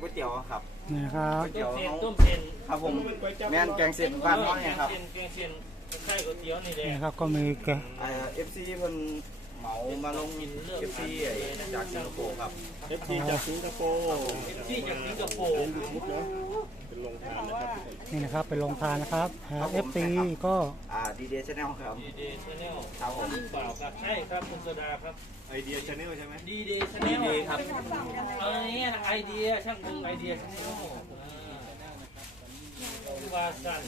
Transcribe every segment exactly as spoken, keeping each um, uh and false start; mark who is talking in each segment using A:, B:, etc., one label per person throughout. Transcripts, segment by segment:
A: ก๋วยเตี๋ยวครับ
B: นี่ครับ
A: ก๋วยเตี๋ยว
C: ต้มเส้น
A: ครับผมแม่นแกงเส้นบ้านน้อยครับ
C: แกงเส้นไข่ก๋วยเตี๋ยวนี่แหละ
B: นี่ครับก็มีแกะ
A: เอฟซีเพิ่นเหมามาลงเอฟซีจากสิงคโปร์ครับ
D: เอฟซีจากสิงคโปร์
C: ที่จากสิงคโปร์
D: เป็นยูทูบเนาะเป็นลงทานนะครับ
B: นี่นะครับเป็นโรงทานนะครับเอฟซีก็
A: อ่าดีเดย์ชาแนลครับ
C: ดีเดย์ชาแนล
A: ครับผม
C: เปล่าครับใช่ครับคุณโซดาครับ
D: ไอเดียชาแนลใช่ไหม
C: ดีเดย์ชาแนลครับเอาอันนี้ไอเดียช่างคงไอเดียชาแนลคือว่าสั้น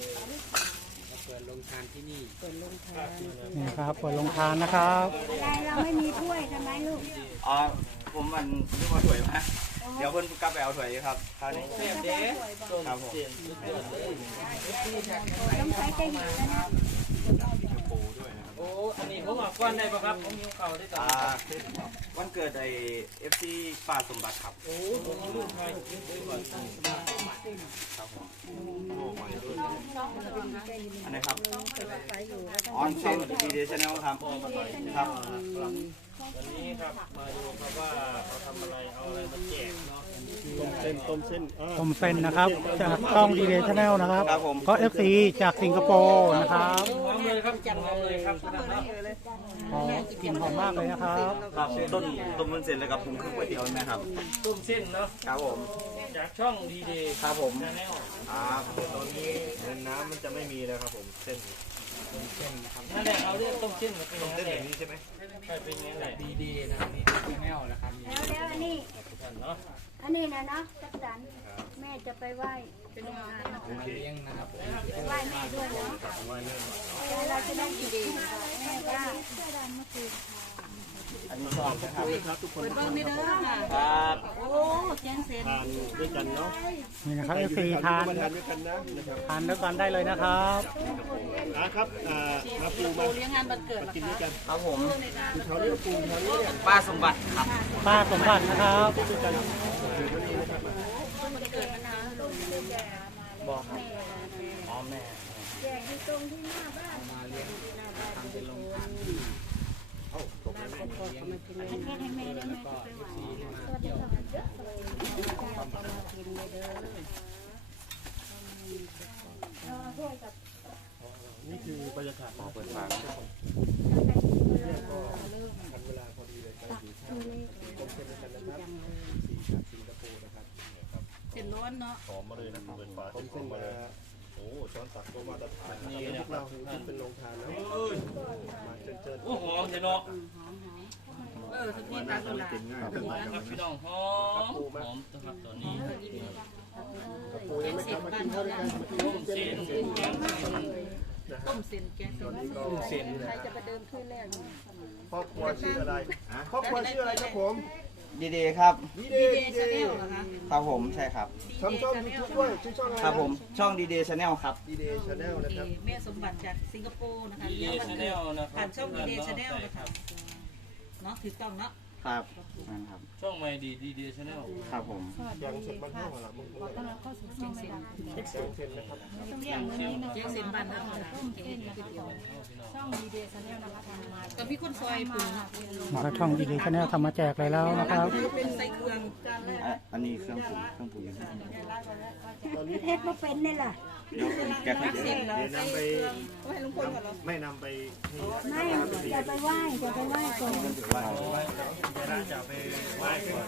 B: นี่ครับเปิดโรงทานนะครับ
E: อะไรเราไม่มีถ้วยทำไมลูก
A: อ๋อผมมันนึกว่าถวยมาเดี๋ยวเพิ่นกลับไปเอาถวยครับคราวนี้
C: แซ่บเด้ต้มเส้นสุดยอดเลย
E: ต้องใช้ใจหิวแล้วนะ
C: โอ้อันนี้ผมเอาก้อนได้ป่ะครับผมยิ้วเข่าได้ต่อ
A: อ่าวันเกิดไอเอฟซีป้าสมบัติครับ
C: โอ้ผมลืมไปลืมไปก่อน
A: ครับผมอันนี้ครับออนช่องดีเดย์ชาแนลครับครับ
C: วันนี้ครับมาดูครับว่าเขาทำอะไรเอาอะไรมาแจกเนาะ
D: ต้มเส้นต้มเส้นอ่า
B: ผมเป็นนะครับจากช่องดีเดย์ชาแนลนะครับก็เอฟซีจากสิงคโปร์นะครับ
C: หอมเลยครับจังหอมเลยครับนะ
B: หอมกลิ่นหอมมากเลยนะครับ
A: ครับต้นต้มมันเสร็จเลยครับผมคือก๋วยเตี๋ยวนะครับ
C: ต้มเส้นเนาะ
A: ครับผม
C: จากช่องดีเดย์
A: ครับผม
C: ชาแนล
A: อ่า
D: ตอนนี้น้ำมันจะไม่มีแล้วครับผมเส้น
C: นั่นแหละเราเรียกต้มเส้นมันเป็นยัง
D: เส้น
C: ไง
D: แบบนี้ใช่ไหม
C: ใช่เป็นยังไงดีดี
E: แล้วแล้วอันนี้
C: ท่านเนาะ
E: อันนี้นะเนาะจักสันแม่จะไปไหว้เป็นงาน
D: โอเค
E: ไปไหว้แม่ด้วยเนาะแล้วเราจะได้กินคู่กับแม่ว่า
A: อันนี้ชอบนะครับ
D: ครับทุกคน
E: เบิ้งไม่เด้อค่ะ
A: ครับ
E: โอ้แกงเส้น
D: ทานด้วยกันเนาะ
B: นี่นะครับเอฟซีทาน
D: มาทานด้วยกันนะนะครับ
B: ทานด้วยกันได้เลยนะครับ
D: อ่ะครับอ่ามาปูมา
E: เลี้ยงงานวันเกิด
D: มากินด้วยกัน
A: ครับผม
D: เขาเรียกปูเขาเรียก
A: ป้าสมบัติครับ
B: ป้าสมบัตินะครับ
A: บอกครับอ๋อแม่
E: แจกอยู่ตรงที่หน้าบ้านมาเลี้ยงหน้าบ้านเป็นโรงทานบ้านคนบอกมากินให้แม่ให้แม่ได้แม่จะไปไหวสวัสดีค่ะมากินเลยเด้อเราถ้วยกับ
D: นี่คือบรรยากาศ
A: หมอเปิดฝา
D: ทันเวลาพอดีเลยใกล้ถึงข้าวต้มเส้นด้วยกันนะครับสีจากสิงคโปร์นะครับ
E: เส้นร้อนเนาะ
D: หอมมาเลยนะเปิดฝาต้มเส้นมาเลยโอ้ช้อนตักก็มาตรฐานนี่พวกเราที่เป็นโรงทานนะมาเจอเจอ
C: โอ้หอมเนาะ
E: เออทุกทีมาตลาด
C: ครับพี่น้องหอมหอมนะครับตอนนี้
D: ปูยังไม่กลับมากินข้าวด้วยกันมากิน
C: ต้ม
D: เส้
C: เส้
D: น
C: นแกงเส้น
E: ต้มเส้นแกงเส้น
C: ต้มเส้น
E: ใครจะไปเดินถ้วยแรก
D: ครอบครัวชื่ออะไรครอบครัวชื่ออะไรครับผม
A: ดีเดย์ครับ
D: ดีเด
E: ดี
D: ย์
E: เด
D: ดี
E: ย์
D: เด
E: ชาแนล
D: ย์
E: เหรอคะ
A: ครับผมใช่ครับ
D: ทำช่องยูทูบด้วยชื่อช่องอะไร
A: ครับผมช่องดีเดย์ชาแนลครับ
D: ดีเดย์ชาแนลนะครับ
E: แม่สมบัติจากสิงคโปร์นะคะ
C: ดีเดย์ชาแนลนะครั
E: ผ่า
C: บ
E: นช่องดีเดย์ชาแนลนะคะเนาะถูกต้องเนาะ
A: ครับนั่นครับ
C: ช่องใหม่ดีดีเดย์ชาแนล
A: ครับผม
D: แกงเสร็จบ้านเท่าไหร่มึง
E: ต้อนรับเข้าสู่ช่องเส้น
D: แกงเสร็จนะครับ
E: ต้องเรียกมื้อนี้นะแกงเส้นบ้านเฮานะแกงก๋วยเตี๋ยว
F: ช่องดีเดย์ชาแนลนะคะทำมา
E: ก็มีคนซอยปรุง
B: นะครับช่องดีเดย์ชาแนลทำมาแจกเลยแล้วนะครับ
E: เป็นใส่เครื่อง
A: อ่ะอันนี้เครื่องปรุงเครื่องปรุง
E: เฮ็ดบ่เป็นนี่ล่ะ
A: เดี๋ยวผมแกะให้เดี๋ยว
D: เดี๋ยวนำไปไม่นำไปให้
E: ไม่จะไปไหว้จะไปไหว้ก่อน
A: ว่า
D: จะไปไหว้ก่อน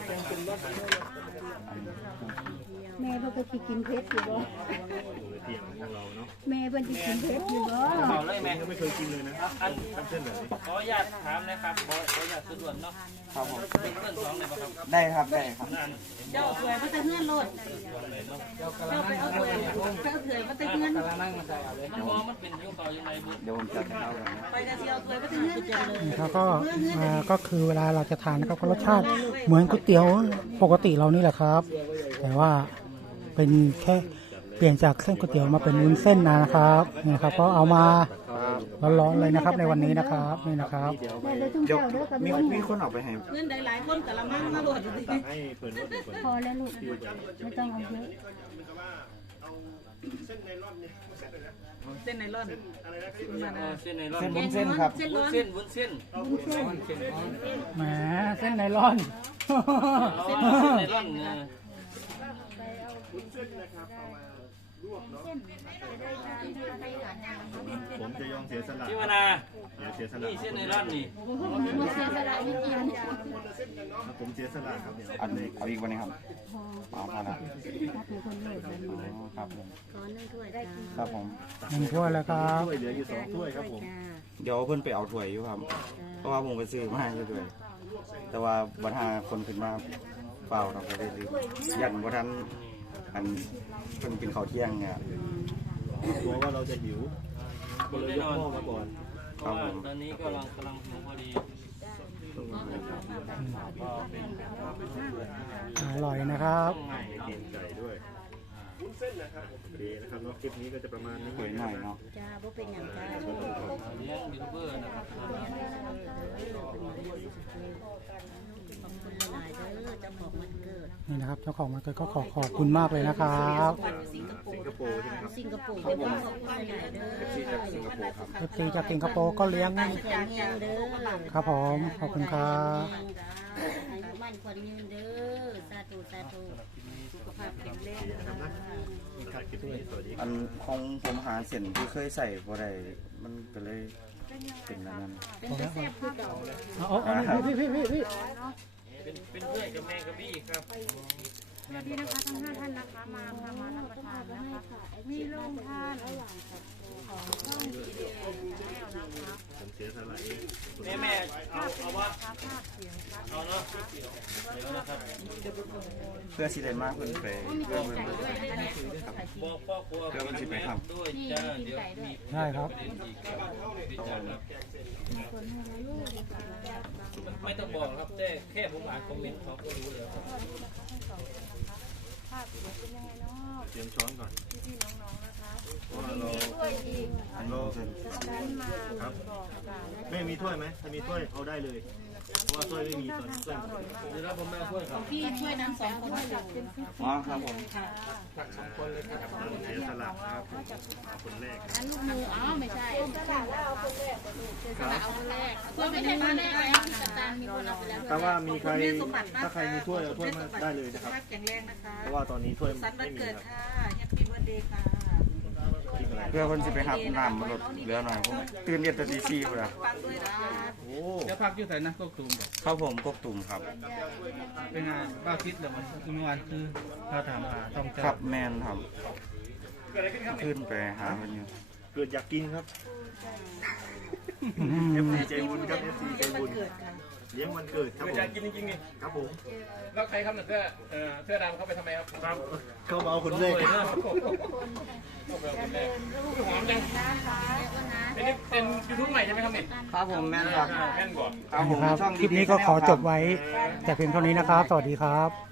E: แม่เพิ่นก็สิกินเพชรอยู่บ่
D: เตียงของเราเนาะ
E: แม่เพิ่นสิกินเพชรอยู่บ่
C: เมาเลยแม่
D: ก็ไม่เคยกินเลยนะ
C: อัน
D: ทำเส้นแบบนี้
C: ขออนุญาตถามนะครับขอขออนุญาตสะดวกเนาะ
A: ครับผม
C: เป็นเพื่อนสองเลยป่ะครับ
A: ได้ครับได้ครับ
C: นั่น
E: เจ้าสวยมาแต่เฮือนโลดเจ้าไปเอาสวยไปเอาสวยมาแต่เฮือน
C: มันมองมันเป็นยุ่งเปล่ายังไงบุ
A: เดี๋ยวผมจัดให้เขาก่อนนะ
E: ไปก็สิเอาสวยมาแต่เฮือนจังเลย
B: นี่เขาก็อ่าก็คือเวลาเราจะทานนะครับก็รสชาติเหมือนก๋วยเตี๋ยวปกติเรานี่แหละครับ แต่ว่าเป็นแค่เปลี่ยนจากเส้นก๋วยเตี๋ยวมาเป็นวุ้นเส้นนะครับนี่นะครับก็เอามาร้อนๆเลยนะครับในวันนี้นะครับนี่นะครับ
E: แม่เลยทุ่ง
A: เดี๋ยว
E: เจ้าเด้อกับ
A: มี
E: น้อง
A: มีคนออกไปให้
E: เงินได้หลายคนกะละมังมาโลดอยู่ดิ
D: ตักให้เปิดรถดีกว่า
E: พอแล้วลูกไม่ต้องเอาเยอะ
D: เส้นไนล่อนเนี่ยไม่ใช่เลยนะ
E: เส้นไนลอน
D: อะไรนะ
C: เออเส้นไหนร่อน
A: เส้นบุ้นเส้นครับ
E: เส้น
C: วุ้
E: ร้
C: น
E: อน
C: เส้นวุ้นเส้น
E: วุ้นเส้น
B: แหมเส้นไนลอน
C: เอาเส้นไหนร่อนเนี่ย
D: วุ้นเส้นนะครับเอามาลวกเนาะ
A: ผมจะยอมเสียสละ
C: พี่วนา
A: อย่าเสียสละ
C: นี่เส้นไนล่อนนี่
A: ผมเสียสละครับเดี๋ยวอันนี้เอาอีกวันนี้ครับเอาพอละครับผม
E: ขอหนึ่งถ้วยได้
A: ครับผม
B: หนึ่งถ้วยแล้วครับ
A: ถ้วยเหลืออยู่สองถ้วยครับผมเดี๋ยวเพิ่นไปเอาถ้วยอยู่ครับ เพราะว่าผมไปซื้อมาให้ด้วยแต่ว่าบัดหาคนขึ้นมาเปล่าเราก็ได้ลืมยันบ่ทันอันเพิ่นกินข้าวเที่ยงเนี่ย
D: กลัวว่าเราจะหิวก็เลยยกหม้อมาก่อน
C: เพราะว่าตอนนี้กำลังกำลังหิวพอดี
B: อร่อยนะครับ
C: ต้องใหม่
A: กินไก่ด้วย
D: วุ้นเส้นนะครับดีนะครับเนาะคลิปนี้ก็จะประมาณนี้
A: สวยหน่อยเนาะ
E: จ้าบ่เป็นอย่างจ้า
C: เลี้ยงยูทูบเบอร์นะครับ
E: ขอบคุณหลายๆเด้อเจ้าของวันเกิด
B: นี่นะครับเจ้าของมันเกิดก็ขอขอบคุณมากเลยนะครับ
E: สิงคโปร์
A: สิงคโปร์ใช่ไหมครับ
E: สิงคโปร์เดี๋ยวผมขอบคุณหลายๆเด้อ
A: ซีจากสิงคโปร์ครับ
B: เอฟซีจากสิงคโปร์ก็เลี้ยง
E: แข็งแรงเด้อ
B: ครับผมขอบคุณครับ
E: อายุมั่นขวัญยืนเด้อสาธุสาธุสุขภาพแข็งแรงนะคะ
A: อันของผมหาเส้นที่เคยใส่บ่ได้มันก็เลยเป็นแบบนั้น
E: เป็นกระแสบคือเก่า
B: เอาเอาเอาพี่พี่พี่พี่
C: เป็นเป็นเพื่อนกับแมงกะบี้ครับ
F: สวัสดีนะคะทั้งห้าท่านนะคะมามามารับประทานนะคะ มีโรงทานของช่องดีเดย์แล้วนะคะ
A: ผมเสียสละเอง
C: แม่แม่เอาเอาวะ
F: ภาพภาพเสียงชัด
C: เอาเนาะเดี๋ยวนะครับ
A: เพื่อสิได้มากเพิ่นไปเพื่อเพิ่น
C: บอกพ่อครัวด้วยจ้าเดี๋ยวมี
B: ได้ครับ
C: ไม่ต้องบอกครับแค่แค่ผมอ่านคอมเมนต์เขาก็รู้แล้วครับ
F: ภาพเสียงเป็นยังไงเนาะ
A: เตรียมช้อนก่อน
F: พี่ๆน้องๆนะคะ
A: เพราะว่าเรา
F: ด้วยอีก
A: อันเราเส้น
F: นั้นมาบอกกล่าว
D: แม่มีถ้วยไหมถ้ามีถ้วยเอาได้เลย เพราะว่าถ้วยไม่มีตอนนี้ถ้วยหมด
C: เดี๋ยวเราผมมาช่วยครับ
E: พี่ช่วยน้ำสองคน
F: จัดเป็นพิธี
A: อ๋อครับผม
E: ค่ะ
A: เสียสละครับคนแรก
E: อันลูกมืออ๋อไม่ใช่สละแล้วเอาคนแรกสละเอาคนแรกเพื่อไม่ได้คนแรกแล้วกัปตันมีคนเอาไปแล้ว
D: ถ้าว่ามีใครถ้าใครมีถ้วยเอาถ้วยมาได้เลยนะครับ
E: แข็งแรงนะคะ
D: เพราะว่าตอนนี้ถ้วย
E: สันวั
D: ไม่
E: น
D: มี
E: เกิด
D: ครับ
E: ค่ะแฮปปี้เบิร์ดเดย์ค่ะ
A: เพื่อเพิ่นสิไปหับน้ำมาลดเหลือหน่อยผมตื่นเรียนแต่ตีสี่พุ่นล่ะ
E: ฟังด้วยนะ
D: โอ้
C: จะพักอยู่ไหนนะก็กลุ่ม
A: เข้าผมกกตุ่มครับ
C: เป็นงานบ้าคิดเดี๋ยวมันคือเมื่อวานคือเราถามหาต้อง
A: ค
C: เจ้า
A: รับแมนครับขึ้นไปหามันอยู่
D: เกิดอยากกินครับ
B: อืม
D: เอฟซีใจบุญครับ เอฟซีใจบุญ
E: เกิดค่ะ
D: เลี้ยงวันเกิดครับผม
C: อยากกินจริงๆนี่
D: ครับผม
C: แล้วใครครับเนี่ยเสื้อเอ่อเสื้อดำเข้าไปทำไมครับครับ
D: เข้ามาเอาคนแรก
C: หอมจังอันนี้เป็นยูทูบใหม่ใช่ไหมครับเนี่ย
A: ครับผมแมนครับ
C: แม่นกว่า
A: ครับผม
B: ครับ
A: ช่อง
B: คลิปนี้ก็ขอจบไว้แต่เพียงเท่านี้นะครับ สวัสดีครับ